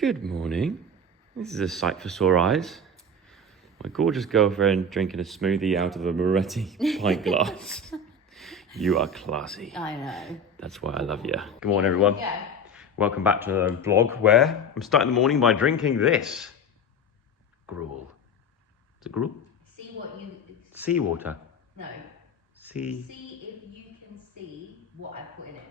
Good morning. This is a sight for sore eyes. My gorgeous girlfriend drinking a smoothie out of a Moretti pint glass. You are classy. I know. That's why I love you. Good morning, everyone. Yeah. Welcome back to the vlog where I'm starting the morning by drinking this. Gruel. Is it gruel? See what you... Seawater. No. See if you can see what I put in it.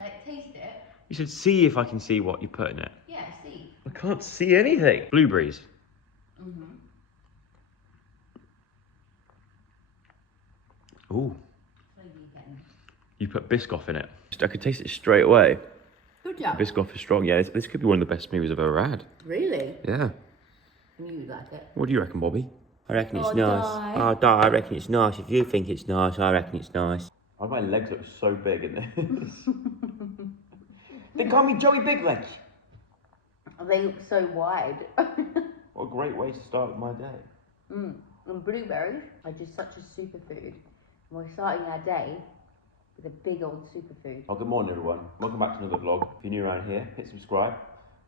Like, taste it. You should see if I can see what you put in it. Yeah, see. I can't see anything. Blueberries. Mm-hmm. Ooh. What are you getting? You put Biscoff in it. I could taste it straight away. Good job. Biscoff is strong. Yeah, this could be one of the best smoothies I've ever had. Really? Yeah. You like it? What do you reckon, Bobby? I reckon it's Oh, nice. Di. Oh, Di, I reckon it's nice. If you think it's nice, I reckon it's nice. Why do my legs look so big in this? They call me Joey Big Legs. They look so wide. What a great way to start my day. And blueberries are just such a superfood. And we're starting our day with a big old superfood. Oh, good morning, everyone. Welcome back to another vlog. If you're new around here, hit subscribe.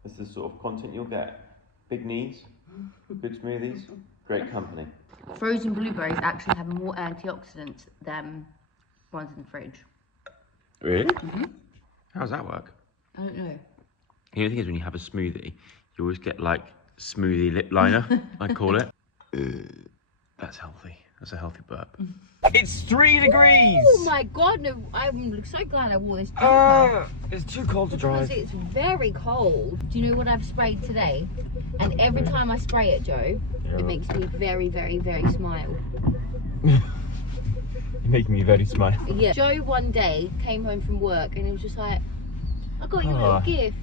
This is the sort of content you'll get. Big knees, good smoothies, great company. Frozen blueberries actually have more antioxidants than ones in the fridge. Really? How does that work? I don't know. The only thing is when you have a smoothie, you always get like smoothie lip liner, I call it. That's healthy. That's a healthy burp. It's 3 degrees! Oh my god, no, I'm so glad I wore this jumper. It's too cold to Because drive. it's very cold. Do you know what I've sprayed today? And every time I spray it, Joe, it makes me very, very, very smile. You're making me very smile. Yeah. Joe one day came home from work and he was just like, I got you a little gift.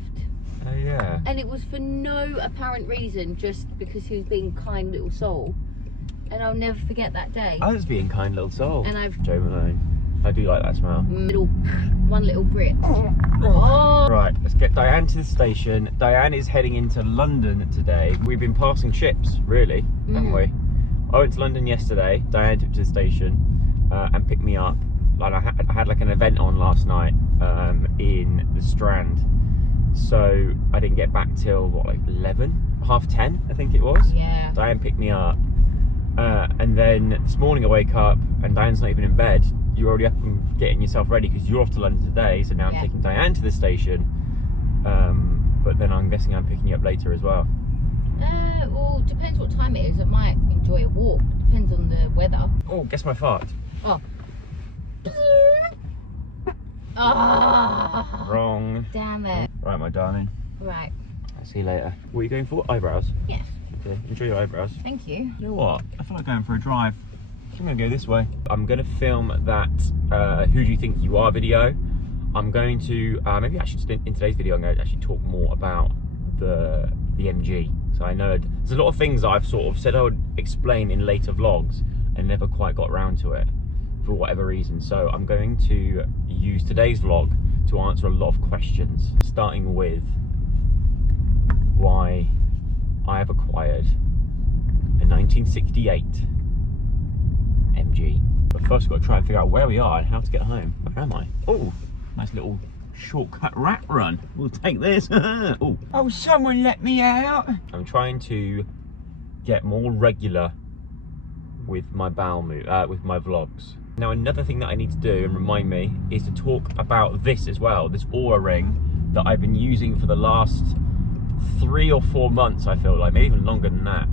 Oh yeah. And it was for no apparent reason, just because he was being a kind little soul. And I'll never forget that day. I was being kind little soul. And I've Joe Malone. I do like that smell. one little Brit. Oh. Right, let's get Dianne to the station. Dianne is heading into London today. We've been passing ships, really, haven't we? I went to London yesterday. Dianne took to the station and picked me up. Like I had like an event on last night in the Strand. So I didn't get back till what, like 11, half 10, I think it was. Yeah. Dianne picked me up. And then this morning I wake up and Diane's not even in bed. You're already up and getting yourself ready because you're off to London today. So now I'm taking Dianne to the station. But then I'm guessing I'm picking you up later as well. Well, depends what time it is. I might enjoy a walk. Depends on the weather. Oh, guess my fart. Oh. Ah. Wrong. Damn it. Right, my darling. Right. I'll see you later. What are you going for? Eyebrows? Yes. Okay, enjoy your eyebrows. Thank you. You know what? I feel like going for a drive. I think I'm gonna go this way. I'm gonna film that Who Do You Think You Are video. I'm going to, maybe actually just in today's video, I'm gonna actually talk more about the MG. So I know there's a lot of things that I've sort of said I would explain in later vlogs and never quite got around to it for whatever reason. So I'm going to use today's vlog to answer a lot of questions, starting with why I have acquired a 1968 MG. But first we've got to try and figure out where we are and how to get home. Where am I? Oh, nice little shortcut rat run. We'll take this. Oh, someone let me out. I'm trying to get more regular with my with my vlogs. Now another thing that I need to do and remind me is to talk about this as well, this Aura ring that I've been using for the last 3 or 4 months, I feel like, maybe even longer than that.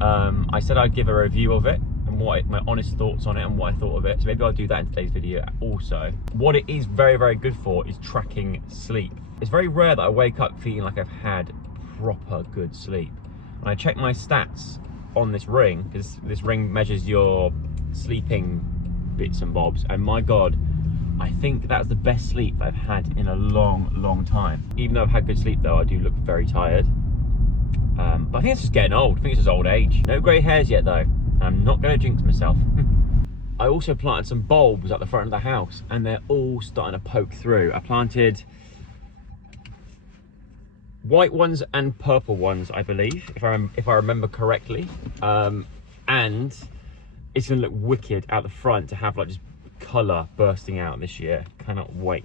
I said I'd give a review of it and my honest thoughts on it and what I thought of it, so maybe I'll do that in today's video also. What it is very, very good for is tracking sleep. It's very rare that I wake up feeling like I've had proper good sleep. And I check my stats on this ring, because this ring measures your sleeping bits and bobs, and my god, I think that's the best sleep I've had in a long time. Even though I've had good sleep though, I do look very tired. But I think it's just getting old. I think it's just old age. No grey hairs yet though. I'm not going to jinx myself. I also planted some bulbs at the front of the house and they're all starting to poke through. I planted white ones and purple ones, I believe, if I remember correctly. And it's going to look wicked out the front to have like just colour bursting out this year. Cannot wait.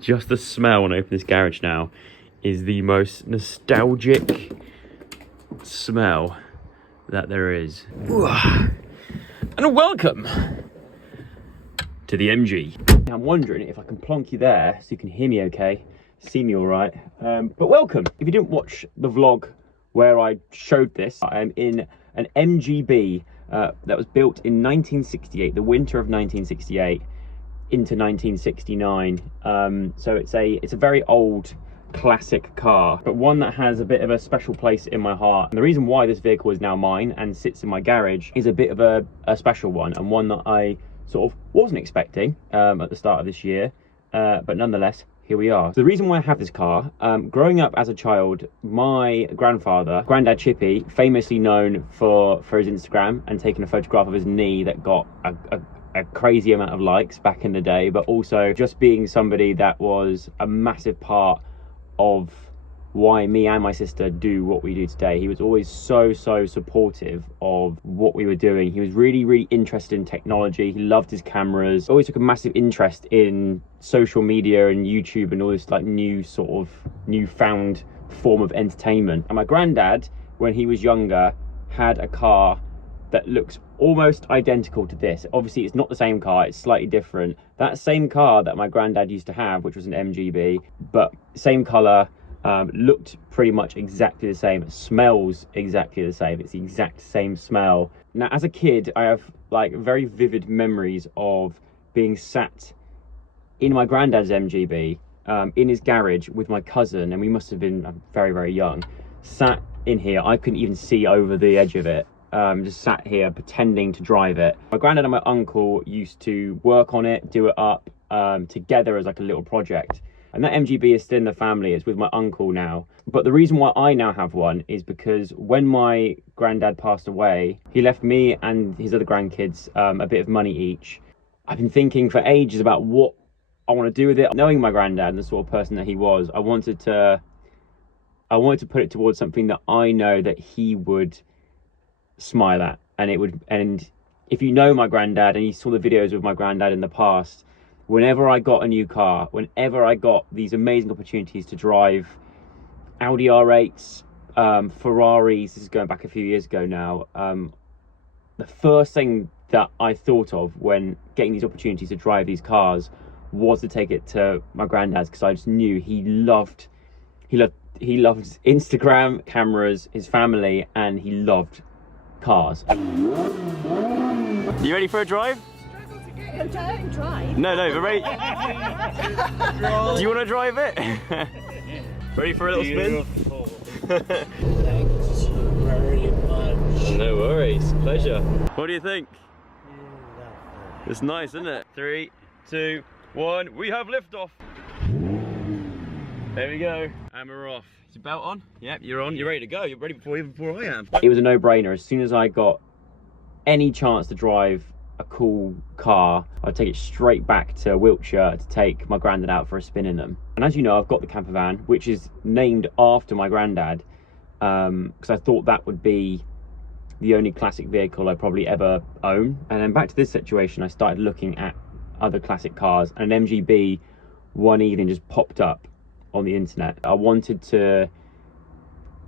Just the smell when I open this garage now is the most nostalgic smell that there is. And welcome to the MG. Now, I'm wondering if I can plonk you there so you can hear me okay, see me all right. But welcome. If you didn't watch the vlog where I showed this, I'm in an MGB that was built in 1968, the winter of 1968 into 1969. So it's a very old classic car, but one that has a bit of a special place in my heart. And the reason why this vehicle is now mine and sits in my garage is a bit of a special one, and one that I sort of wasn't expecting at the start of this year, but nonetheless here we are. So the reason why I have this car, growing up as a child, my grandfather, Grandad Chippy, famously known for his Instagram and taking a photograph of his knee that got a crazy amount of likes back in the day, but also just being somebody that was a massive part of why me and my sister do what we do today. He was always so supportive of what we were doing. He was really interested in technology. He loved his cameras, always took a massive interest in social media and YouTube and all this like newfound form of entertainment. And my granddad, when he was younger, had a car that looks almost identical to this. Obviously it's not the same car, it's slightly different. That same car that my granddad used to have, which was an MGB, but same color, looked pretty much exactly the same, it smells exactly the same, it's the exact same smell. Now as a kid, I have like very vivid memories of being sat in my granddad's MGB, in his garage with my cousin, and we must have been very young, sat in here. I couldn't even see over the edge of it. Just sat here pretending to drive it. My granddad and my uncle used to work on it, do it up together as like a little project. And that MGB is still in the family. It's with my uncle now. But the reason why I now have one is because when my granddad passed away, he left me and his other grandkids a bit of money each. I've been thinking for ages about what I want to do with it. Knowing my granddad and the sort of person that he was, I wanted to put it towards something that I know that he would smile at, and if you know my granddad and you saw the videos of my granddad in the past, whenever I got a new car, whenever I got these amazing opportunities to drive Audi R8s, Ferraris, this is going back a few years ago now, the first thing that I thought of when getting these opportunities to drive these cars was to take it to my granddad's, because I just knew he loved Instagram, cameras, his family, and he loved cars. You ready for a drive? I don't drive. No, but ready? Do you want to drive it? Ready for a little spin? Thanks very much. No worries, pleasure. What do you think? It's nice, isn't it? 3, 2, 1, we have liftoff. There we go. And we're off. Is your belt on? Yep, you're on. You're ready to go. You're ready before I am. It was a no-brainer. As soon as I got any chance to drive a cool car, I'd take it straight back to Wiltshire to take my granddad out for a spin in them. And as you know, I've got the camper van, which is named after my granddad, because I thought that would be the only classic vehicle I probably ever own. And then back to this situation, I started looking at other classic cars, and an MGB one evening just popped up on the internet. I wanted to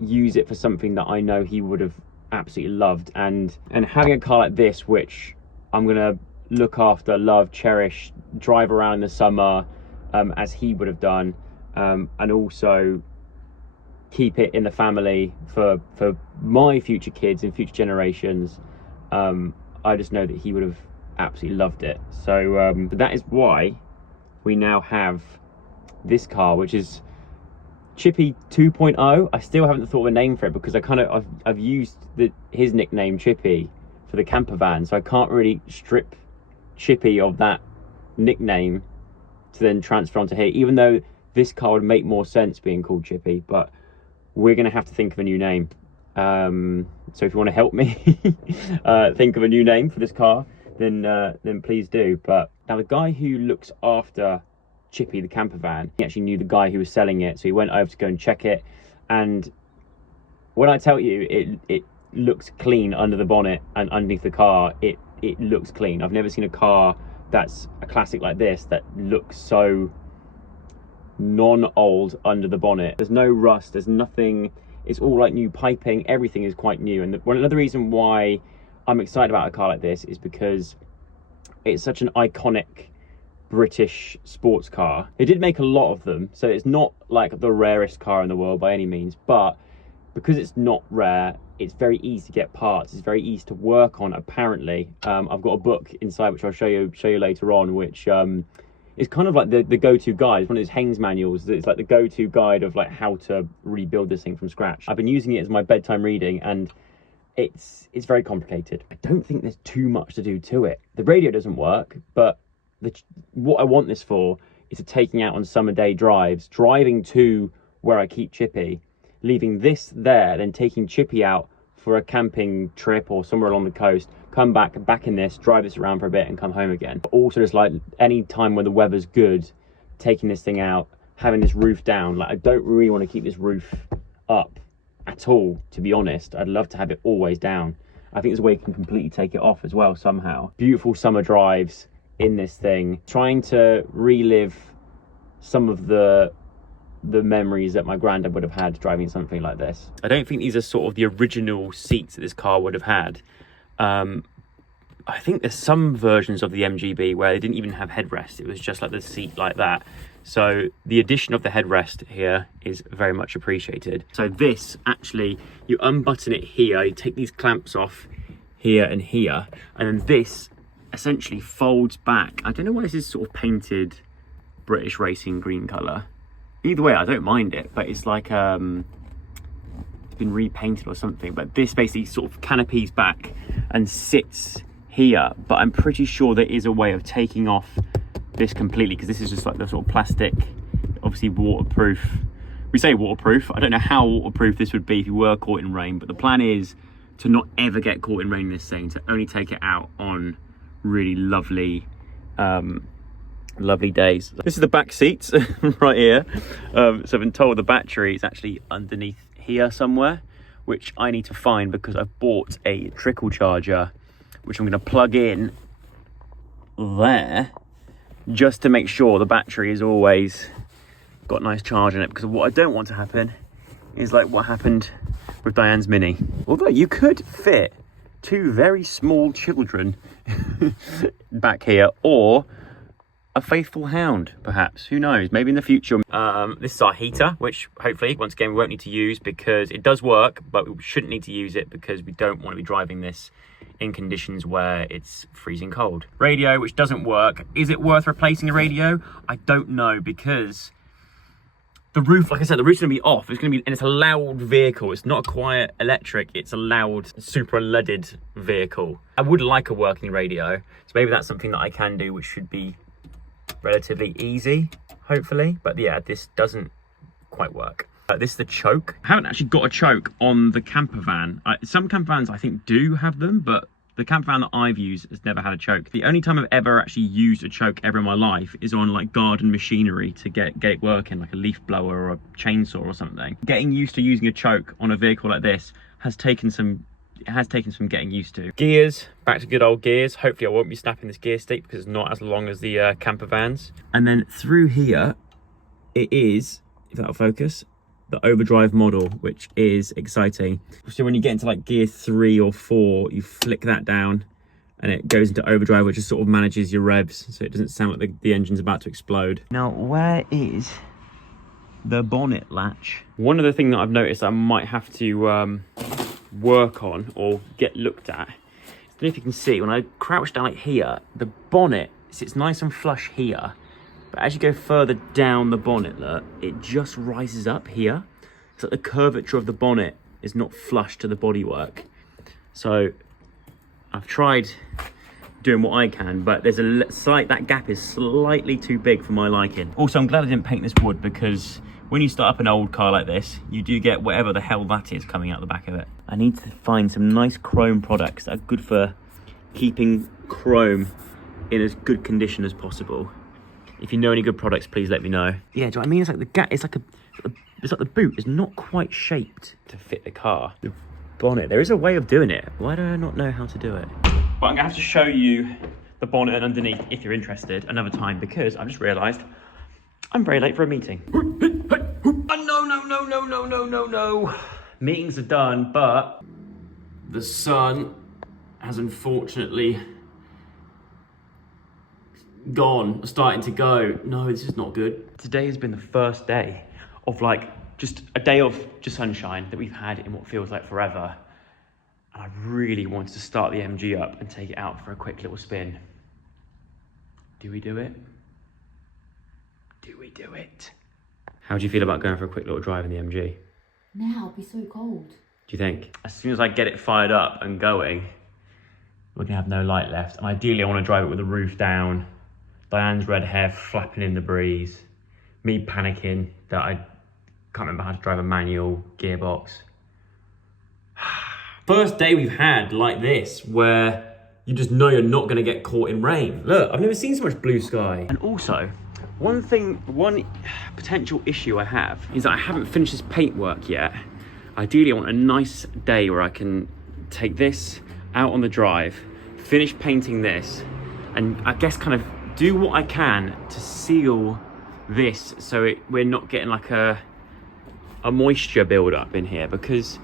use it for something that I know he would have absolutely loved, and having a car like this, which I'm gonna look after, love, cherish, drive around in the summer as he would have done, and also keep it in the family for my future kids and future generations. I just know that he would have absolutely loved it. So that is why we now have this car, which is Chippy 2.0. I still haven't thought of a name for it because I've used his nickname Chippy for the camper van, so I can't really strip Chippy of that nickname to then transfer onto here, even though this car would make more sense being called Chippy, but we're gonna have to think of a new name. So if you want to help me think of a new name for this car, then please do. But now the guy who looks after Chippy the camper van, he actually knew the guy who was selling it, so he went over to go and check it, and when I tell you it looks clean under the bonnet and underneath the car, it looks clean. I've never seen a car that's a classic like this that looks so non-old under the bonnet. There's no rust, there's nothing. It's all like new piping, everything is quite new. And another reason why I'm excited about a car like this is because it's such an iconic British sports car. They did make a lot of them, so it's not like the rarest car in the world by any means, but because it's not rare, it's very easy to get parts. It's very easy to work on, apparently. I've got a book inside which I'll show you later on, which is kind of like the go-to guide. It's one of those Haynes manuals. It's like the go-to guide of like how to rebuild this thing from scratch. I've been using it as my bedtime reading, and it's very complicated. I don't think there's too much to do to it. The radio doesn't work, but what I want this for is to taking out on summer day drives, driving to where I keep Chippy, leaving this there, then taking Chippy out for a camping trip or somewhere along the coast, come back in this, drive this around for a bit and come home again. But also just like any time when the weather's good, taking this thing out, having this roof down. Like I don't really want to keep this roof up at all, to be honest. I'd love to have it always down. I think there's a way you can completely take it off as well somehow. Beautiful summer drives in this thing, trying to relive some of the memories that my granddad would have had driving something like this. I don't think these are sort of the original seats that this car would have had. I think there's some versions of the MGB where they didn't even have headrest. It was just like the seat like that. So the addition of the headrest here is very much appreciated. So this actually, you unbutton it here, you take these clamps off here and here, and then this essentially folds back. I don't know why this is sort of painted British racing green colour. Either way, I don't mind it, but it's like it's been repainted or something. But this basically sort of canopies back and sits here, but I'm pretty sure there is a way of taking off this completely, because this is just like the sort of plastic, obviously waterproof. We say waterproof. I don't know how waterproof this would be if you were caught in rain, but the plan is to not ever get caught in rain in this thing, to only take it out on really lovely lovely days. This is the back seats right here. So I've been told the battery is actually underneath here somewhere, which I need to find because I've bought a trickle charger, which I'm going to plug in there just to make sure the battery is always got nice charge in it, because what I don't want to happen is like what happened with Dianne's Mini. Although you could fit two very small children back here, or a faithful hound, perhaps. Who knows? Maybe in the future. This is our heater, which hopefully, once again, we won't need to use because it does work, but we shouldn't need to use it because we don't want to be driving this in conditions where it's freezing cold. Radio, which doesn't work. Is it worth replacing a radio? I don't know, because the roof, like I said, the roof's going to be off. It's going to be, and it's a loud vehicle. It's not a quiet electric. It's a loud, super leaded vehicle. I would like a working radio, so maybe that's something that I can do, which should be relatively easy, hopefully. But yeah, this doesn't quite work. This is the choke. I haven't actually got a choke on the camper van. Some camper vans I think do have them, but the camper van that I've used has never had a choke. The only time I've ever actually used a choke ever in my life is on like garden machinery to get it working, like a leaf blower or a chainsaw or something. Getting used to using a choke on a vehicle like this has taken some getting used to. Gears, back to good old gears. Hopefully I won't be snapping this gear stick because it's not as long as the camper vans. And then through here, it is, if that'll focus, the overdrive model, which is exciting. So when you get into like gear 3 or 4, you flick that down and it goes into overdrive, which just sort of manages your revs so it doesn't sound like the engine's about to explode. Now, where is the bonnet latch? One other thing that I've noticed I might have to work on or get looked at, I don't know if you can see, when I crouch down like here, the bonnet sits nice and flush here, but as you go further down the bonnet, look, it just rises up here. It's like the curvature of the bonnet is not flush to the bodywork. So I've tried doing what I can, but there's that gap is slightly too big for my liking. Also, I'm glad I didn't paint this wood, because when you start up an old car like this, you do get whatever the hell that is coming out the back of it. I need to find some nice chrome products that are good for keeping chrome in as good condition as possible. If you know any good products, please let me know. Yeah, do you know what I mean? It's like the gap, it's like It's like the boot is not quite shaped to fit the car. The bonnet, there is a way of doing it. Why do I not know how to do it? But I'm gonna have to show you the bonnet and underneath if you're interested another time, because I've just realised I'm very late for a meeting. No. Meetings are done, but the sun has unfortunately gone, starting to go. No, this is not good. Today has been the first day of like just a day of just sunshine that we've had in what feels like forever. And I really wanted to start the MG up and take it out for a quick little spin. Do we do it? Do we do it? How do you feel about going for a quick little drive in the MG? Now it'll be so cold. Do you think? As soon as I get it fired up and going, we're gonna have no light left. And ideally I wanna drive it with the roof down, Diane's red hair flapping in the breeze, me panicking that I can't remember how to drive a manual gearbox. First day we've had like this, where you just know you're not gonna get caught in rain. Look, I've never seen so much blue sky. And also, one potential issue I have is that I haven't finished this paintwork yet. Ideally, I want a nice day where I can take this out on the drive, finish painting this, and I guess kind of do what I can to seal this so we're not getting like a moisture build up in here, because,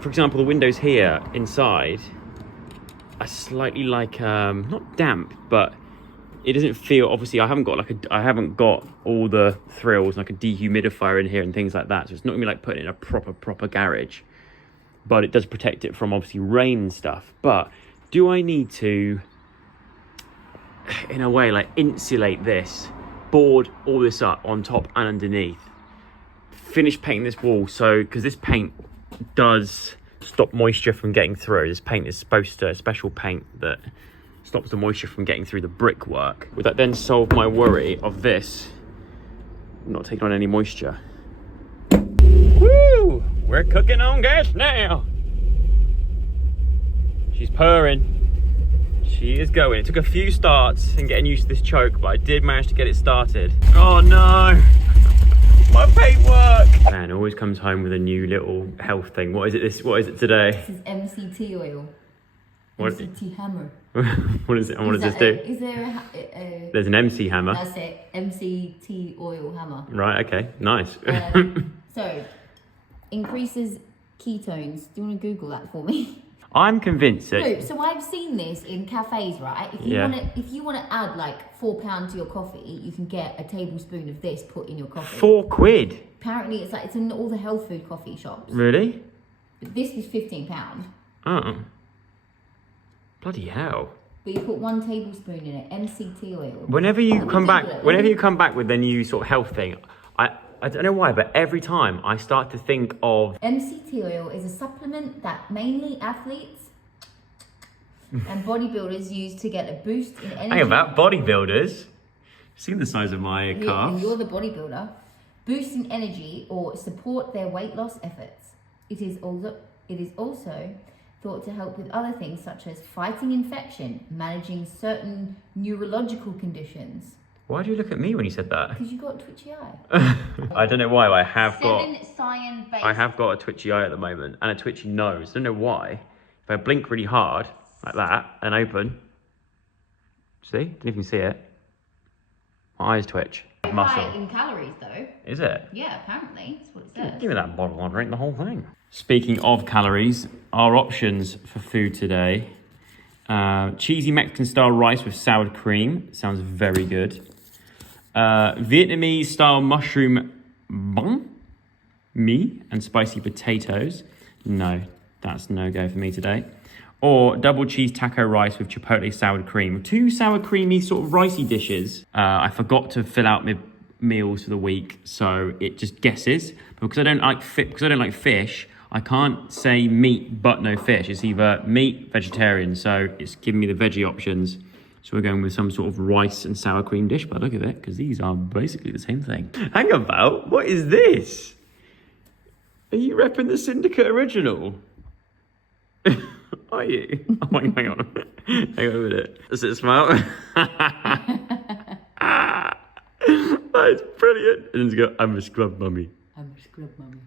for example, the windows here inside are slightly like, not damp, but it doesn't feel, obviously I haven't got all the thrills like a dehumidifier in here and things like that, so it's not gonna be like putting in a proper garage, but it does protect it from obviously rain and stuff. But do I need to, in a way, like insulate this, board all this up on top and underneath, finish painting this wall, so because this paint does stop moisture from getting through. This paint is supposed to, a special paint that stops the moisture from getting through the brickwork. Would that then solve my worry of this not taking on any moisture? Woo! We're cooking on gas now. She's purring. She is going. It took a few starts in getting used to this choke, but I did manage to get it started. Oh no! My paintwork! Man always comes home with a new little health thing. What is it? What is it today? This is MCT oil. What? MCT hammer. What is it? And what does this do? Is there a There's an MC hammer. That's it. MCT oil hammer. Right. Okay. Nice. So, increases ketones. Do you want to Google that for me? I'm convinced that. No, so I've seen this in cafes, right? If you want to add like £4 to your coffee, you can get a tablespoon of this put in your coffee. £4? Apparently, it's in all the health food coffee shops. Really? But this is £15. Oh. Bloody hell. But you put 1 tablespoon in it, MCT oil. Whenever you come back with a new sort of health thing, I don't know why, but every time I start to think of... MCT oil is a supplement that mainly athletes and bodybuilders use to get a boost in energy. Hang about, bodybuilders? See the size of my calf? You're the bodybuilder. Boost in energy or support their weight loss efforts. It is also thought to help with other things such as fighting infection, managing certain neurological conditions. Why do you look at me when you said that? Because you've got a twitchy eye. I don't know why, but I have got a twitchy eye at the moment and a twitchy nose. I don't know why. If I blink really hard, like that, and open, see? Don't know if you can see it. My eyes twitch. Muscle. High in calories though. Is it? Yeah, apparently. That's what it says. Give me that bottle, I'll drink the whole thing. Speaking of calories, our options for food today. Cheesy Mexican style rice with sour cream. Sounds very good. Vietnamese style mushroom banh mi and spicy potatoes. No, that's no go for me today. Or double cheese taco rice with chipotle sour cream. 2 sour creamy sort of ricey dishes. I forgot to fill out my meals for the week, so it just guesses. But because I don't like fish, I can't say meat but no fish. It's either meat, vegetarian, so it's giving me the veggie options. So we're going with some sort of rice and sour cream dish, but look at it, because these are basically the same thing. Hang about, what is this? Are you repping the Syndicate original? Are you? Oh, hang on. Hang on a minute. Does it smell? That is brilliant. And then go, I'm a scrub mummy. I'm scrub, mummy.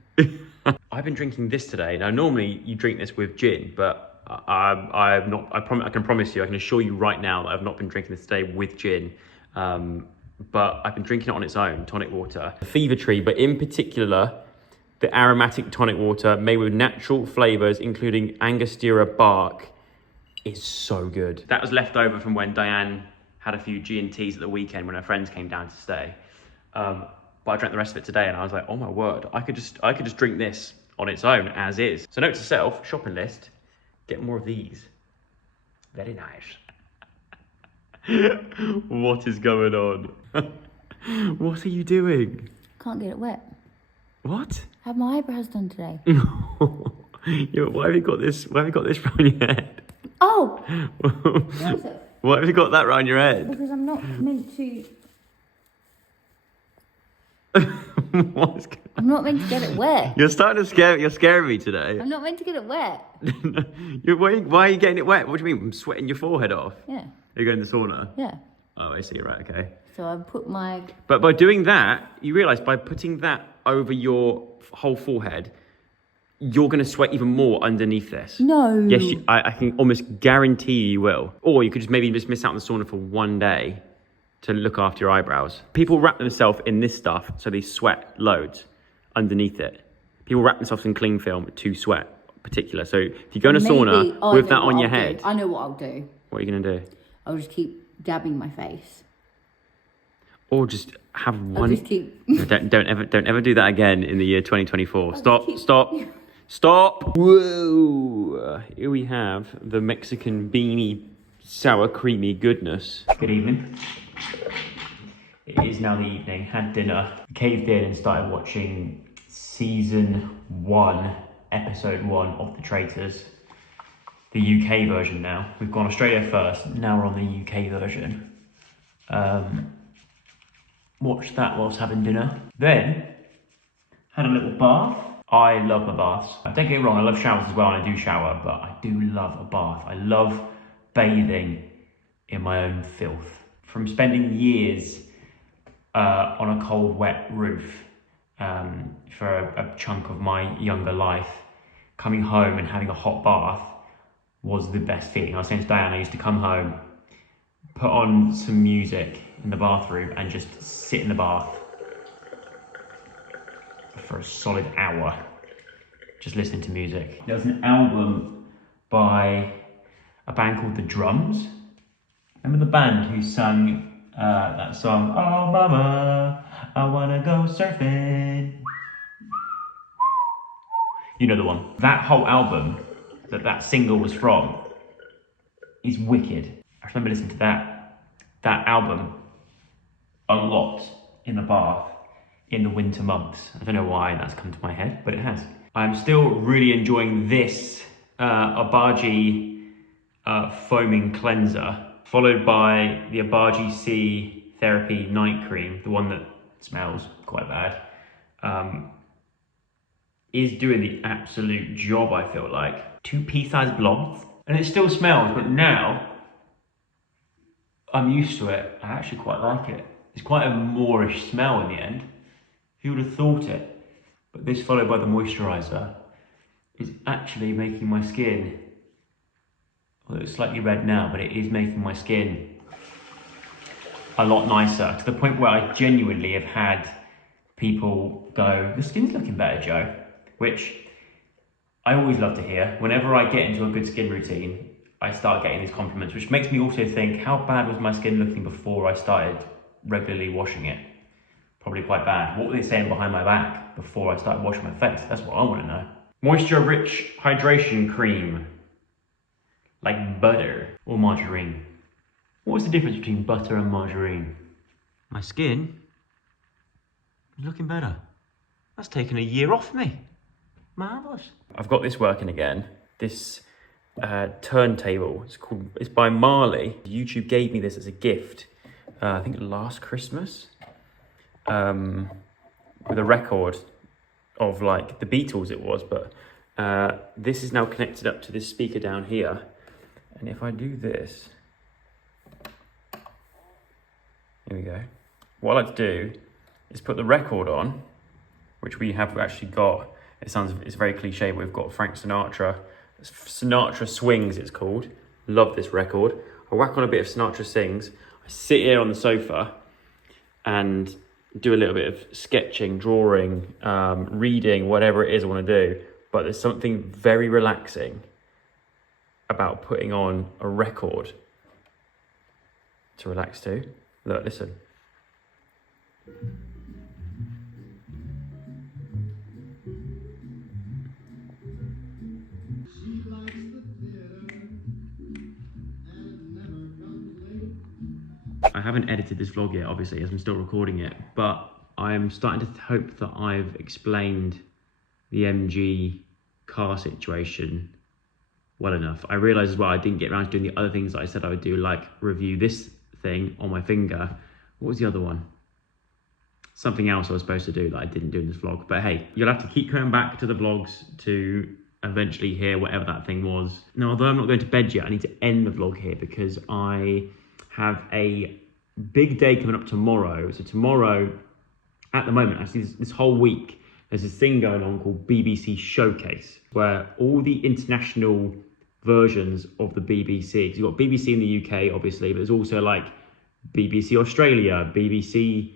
I've been drinking this today. Now, normally you drink this with gin, but I've not. I can promise you, I can assure you right now that I've not been drinking this today with gin. But I've been drinking it on its own, tonic water. The Fever Tree, but in particular, the aromatic tonic water made with natural flavours, including Angostura bark, is so good. That was left over from when Dianne had a few G&Ts at the weekend when her friends came down to stay. But I drank the rest of it today and I was like, oh my word, I could just drink this on its own as is. So note to self, shopping list, get more of these. Very nice. What is going on? What are you doing? Can't get it wet. What? Have my eyebrows done today. Yeah, why have you got this? Why have you got this round your head? Oh! Why have you got that round your head? Because I'm not meant to... What's going on? I'm not meant to get it wet. You're starting to scare. You're scaring me today. I'm not meant to get it wet. Why are you getting it wet? What do you mean? I'm sweating your forehead off. Yeah. Are you going to the sauna? Yeah. Oh, I see. Right. Okay. So I put my... But by doing that, you realise by putting that over your whole forehead, you're going to sweat even more underneath this. No. Yes, I can almost guarantee you will. Or you could maybe just miss out on the sauna for one day to look after your eyebrows. People wrap themselves in this stuff so they sweat loads underneath it. People wrap themselves in cling film to sweat, particular. So if you go in a sauna with that on your head... I know what I'll do. What are you going to do? I'll just keep dabbing my face. Or just have one... I'll just keep... No, don't ever do that again in the year 2024. Stop. Whoa. Here we have the Mexican beanie sour creamy goodness. Good evening. It is now the evening. Had dinner, caved in and started watching season 1, episode 1 of The Traitors. The UK version now. We've gone Australia first, now we're on the UK version. Watched that whilst having dinner. Then, had a little bath. I love my baths. Don't get me wrong, I love showers as well, and I do shower, but I do love a bath. I love bathing in my own filth. From spending years on a cold, wet roof for a chunk of my younger life, coming home and having a hot bath was the best feeling. I was saying to Dianne, I used to come home, put on some music in the bathroom and just sit in the bath for a solid hour, just listening to music. There was an album by a band called The Drums. Remember the band who sang that song, "Oh Mama, I Wanna Go Surfing"? You know the one. That whole album that single was from is wicked. I remember listening to that album a lot in the bath in the winter months. I don't know why that's come to my head, but it has. I'm still really enjoying this Abaji foaming cleanser, followed by the Abaji C Therapy Night Cream, the one that smells quite bad, is doing the absolute job, I feel like. 2 pea-sized blobs, and it still smells, but now I'm used to it. I actually quite like it. It's quite a Moorish smell in the end. Who would have thought it? But this, followed by the moisturiser, is actually making my skin, well, it's slightly red now, but it is making my skin a lot nicer, to the point where I genuinely have had people go, "Your skin's looking better, Joe," which I always love to hear. Whenever I get into a good skin routine, I start getting these compliments, which makes me also think, how bad was my skin looking before I started regularly washing it? Probably quite bad. What were they saying behind my back before I started washing my face? That's what I want to know. Moisture-rich hydration cream, like butter or margarine. What's the difference between butter and margarine? My skin is looking better. That's taken a year off me. Marvellous. I've got this working again. This turntable. It's by Marley. YouTube gave me this as a gift. I think last Christmas. With a record of like the Beatles it was, but this is now connected up to this speaker down here. And if I do this, here we go. What I like to do is put the record on which we have actually got, it's very cliche, but we've got Frank Sinatra. Sinatra Swings, it's called. Love this record. I whack on a bit of Sinatra Sings. I sit here on the sofa and do a little bit of sketching, drawing, reading, whatever it is I want to do. But there's something very relaxing about putting on a record to relax to. Look, listen. I haven't edited this vlog yet, obviously, as I'm still recording it, but I'm starting to hope that I've explained the MG car situation well enough. I realised as well I didn't get around to doing the other things that I said I would do, like review this thing on my finger. What was the other one? Something else I was supposed to do that I didn't do in this vlog. But hey, you'll have to keep coming back to the vlogs to eventually hear whatever that thing was. Now, although I'm not going to bed yet, I need to end the vlog here because I have a big day coming up tomorrow. So tomorrow, at the moment, actually this whole week, there's this thing going on called BBC Showcase, where all the international versions of the BBC, because you've got BBC in the UK, obviously, but there's also like BBC Australia, BBC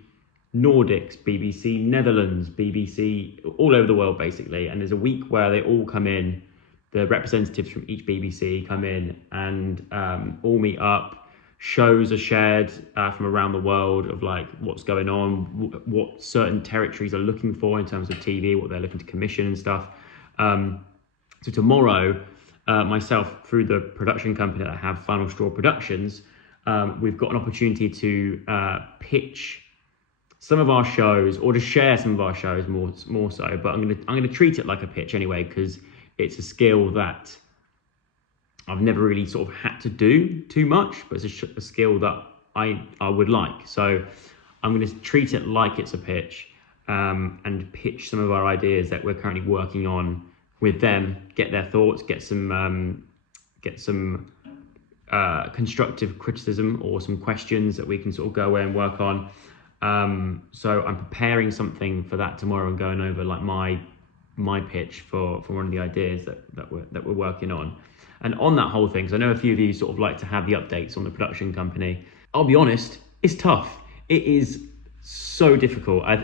Nordics, BBC Netherlands, BBC, all over the world, basically. And there's a week where they all come in, the representatives from each BBC come in and all meet up. Shows are shared from around the world of like what's going on, what certain territories are looking for in terms of TV, what they're looking to commission and stuff. So tomorrow, myself, through the production company that I have, Final Straw Productions, we've got an opportunity to pitch some of our shows, or to share some of our shows more so. But I'm gonna treat it like a pitch anyway, because it's a skill that I've never really sort of had to do too much, but it's a skill that I would like. So I'm going to treat it like it's a pitch and pitch some of our ideas that we're currently working on with them, get their thoughts, get some constructive criticism or some questions that we can sort of go away and work on. So I'm preparing something for that tomorrow and going over like my pitch for one of the ideas that we're working on. And on that whole thing, because I know a few of you sort of like to have the updates on the production company. I'll be honest, it's tough. It is so difficult. I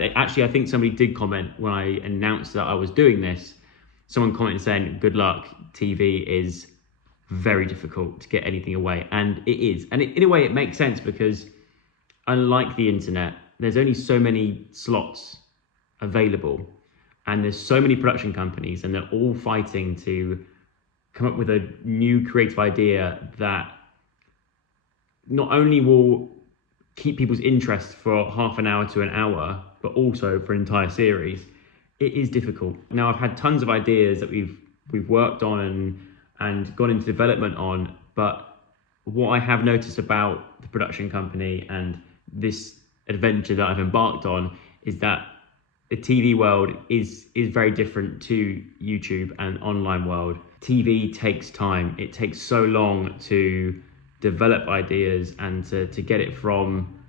think somebody did comment when I announced that I was doing this. Someone commented saying, good luck, TV is very difficult to get anything away. And it is. And in a way, it makes sense because unlike the internet, there's only so many slots available. And there's so many production companies and they're all fighting to come up with a new creative idea that not only will keep people's interest for half an hour to an hour, but also for an entire series. It is difficult. Now, I've had tons of ideas that we've worked on and gone into development on, but what I have noticed about the production company and this adventure that I've embarked on is that the TV world is very different to YouTube and online world. TV takes time. It takes so long to develop ideas and to get it from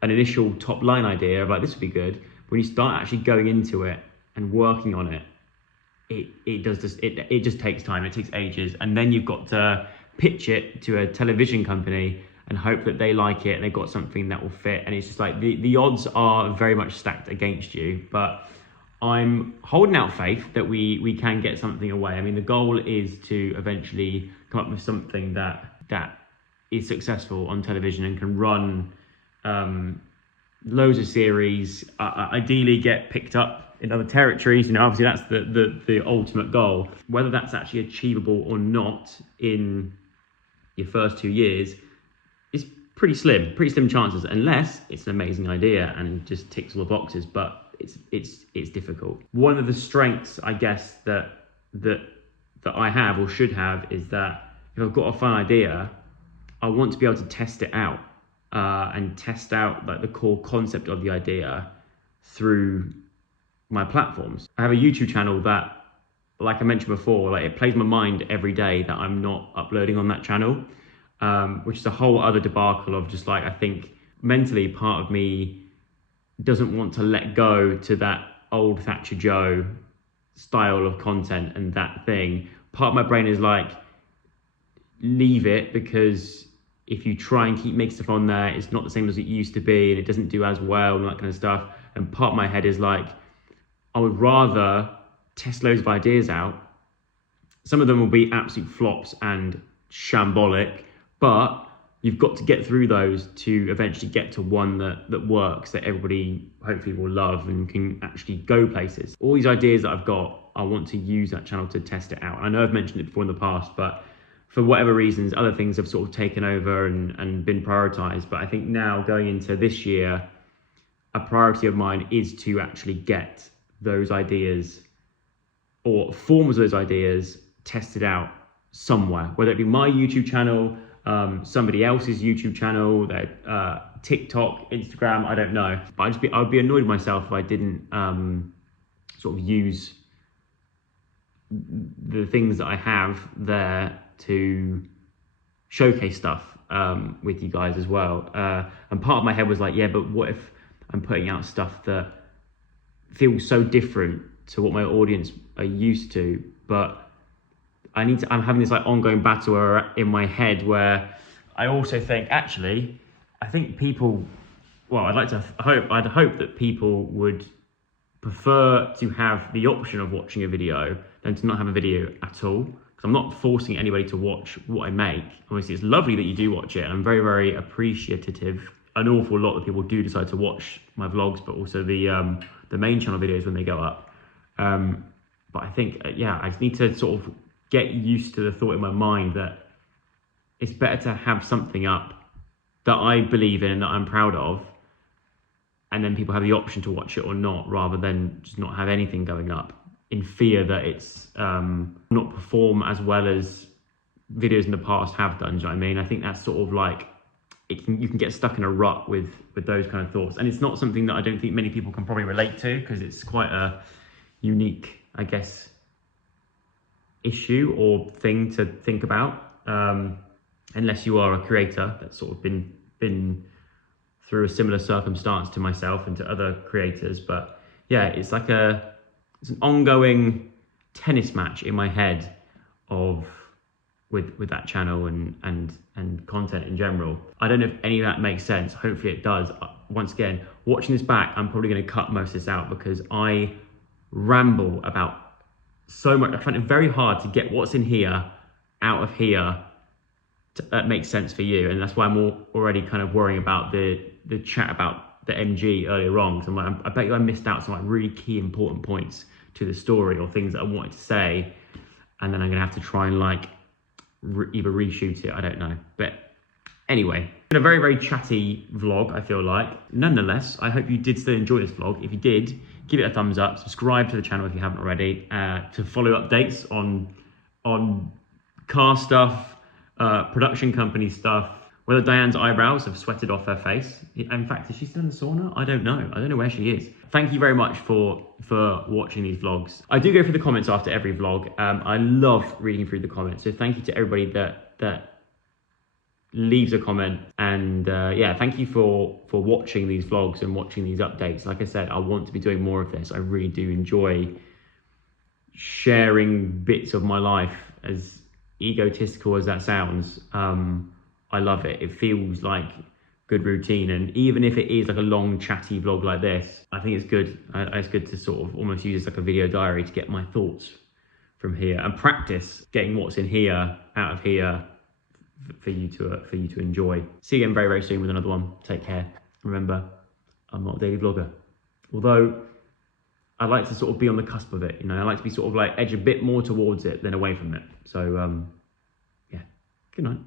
an initial top line idea of like, this would be good. When you start actually going into it and working on it, it just takes time. It takes ages. And then you've got to pitch it to a television company and hope that they like it and they've got something that will fit. And it's just like the odds are very much stacked against you. But I'm holding out faith that we can get something away. I mean, the goal is to eventually come up with something that is successful on television and can run loads of series, ideally get picked up in other territories. You know, obviously that's the ultimate goal. Whether that's actually achievable or not in your first 2 years is pretty slim chances, unless it's an amazing idea and just ticks all the boxes. But it's difficult. One of the strengths, I guess, that I have or should have is that if I've got a fun idea, I want to be able to test it out and test out like the core concept of the idea through my platforms. I have a YouTube channel that, like I mentioned before, like it plays my mind every day that I'm not uploading on that channel, which is a whole other debacle of just like, I think mentally part of me doesn't want to let go to that, old Thatcher Joe style of content and that thing, part of my brain is like, leave it, because if you try and keep making stuff on there, it's not the same as it used to be, and it doesn't do as well and that kind of stuff. And part of my head is like, I would rather test loads of ideas out. Some of them will be absolute flops and shambolic, but you've got to get through those to eventually get to one that works, that everybody hopefully will love and can actually go places. All these ideas that I've got, I want to use that channel to test it out. I know I've mentioned it before in the past, but for whatever reasons, other things have sort of taken over and been prioritized. But I think now going into this year, a priority of mine is to actually get those ideas or forms of those ideas tested out somewhere, whether it be my YouTube channel, somebody else's YouTube channel, TikTok, Instagram, I don't know. But I'd be annoyed with myself if I didn't sort of use the things that I have there to showcase stuff with you guys as well. And part of my head was like, yeah, but what if I'm putting out stuff that feels so different to what my audience are used to? But I'm having this like ongoing battle in my head where I also think, actually, I think people, well, I'd hope that people would prefer to have the option of watching a video than to not have a video at all. Because I'm not forcing anybody to watch what I make. Obviously, it's lovely that you do watch it, and I'm very, very appreciative. An awful lot of people do decide to watch my vlogs, but also the main channel videos when they go up. But I think, yeah, I just need to sort of get used to the thought in my mind that it's better to have something up that I believe in and that I'm proud of, and then people have the option to watch it or not, rather than just not have anything going up in fear that it's not perform as well as videos in the past have done. Do you know what I mean? I think that's sort of like, you can get stuck in a rut with those kind of thoughts. And it's not something that I don't think many people can probably relate to, because it's quite a unique, I guess, issue or thing to think about, unless you are a creator that's sort of been through a similar circumstance to myself and to other creators. But yeah, it's like it's an ongoing tennis match in my head with that channel and content in general. I don't know if any of that makes sense. Hopefully it does. Once again, watching this back, I'm probably going to cut most of this out because I ramble about so much. I find it very hard to get what's in here out of here that makes sense for you, and that's why I'm already kind of worrying about the chat about the MG earlier on. So I'm like, I bet you I missed out some like really key important points to the story or things that I wanted to say, and then I'm gonna have to try and like either reshoot it, I don't know. But anyway, it's been a very, very chatty vlog, I feel like. Nonetheless, I hope you did still enjoy this vlog. If you did, give it a thumbs up, subscribe to the channel if you haven't already, to follow updates on car stuff, production company stuff, whether Dianne's eyebrows have sweated off her face. In fact, is she still in the sauna? I don't know. I don't know where she is. Thank you very much for watching these vlogs. I do go through the comments after every vlog. I love reading through the comments. So thank you to everybody that leaves a comment. And yeah, thank you for watching these vlogs and watching these updates. Like I said, I want to be doing more of this. I really do enjoy sharing bits of my life, as egotistical as that sounds. I love it. It feels like good routine, and even if it is like a long chatty vlog like this, I think it's good. It's good to sort of almost use it like a video diary to get my thoughts from here and practice getting what's in here out of here for you to enjoy. See you again very, very soon with another one. Take care. Remember, I'm not a daily vlogger, although I like to sort of be on the cusp of it. You know, I like to be sort of like edge a bit more towards it than away from it. So yeah, good night.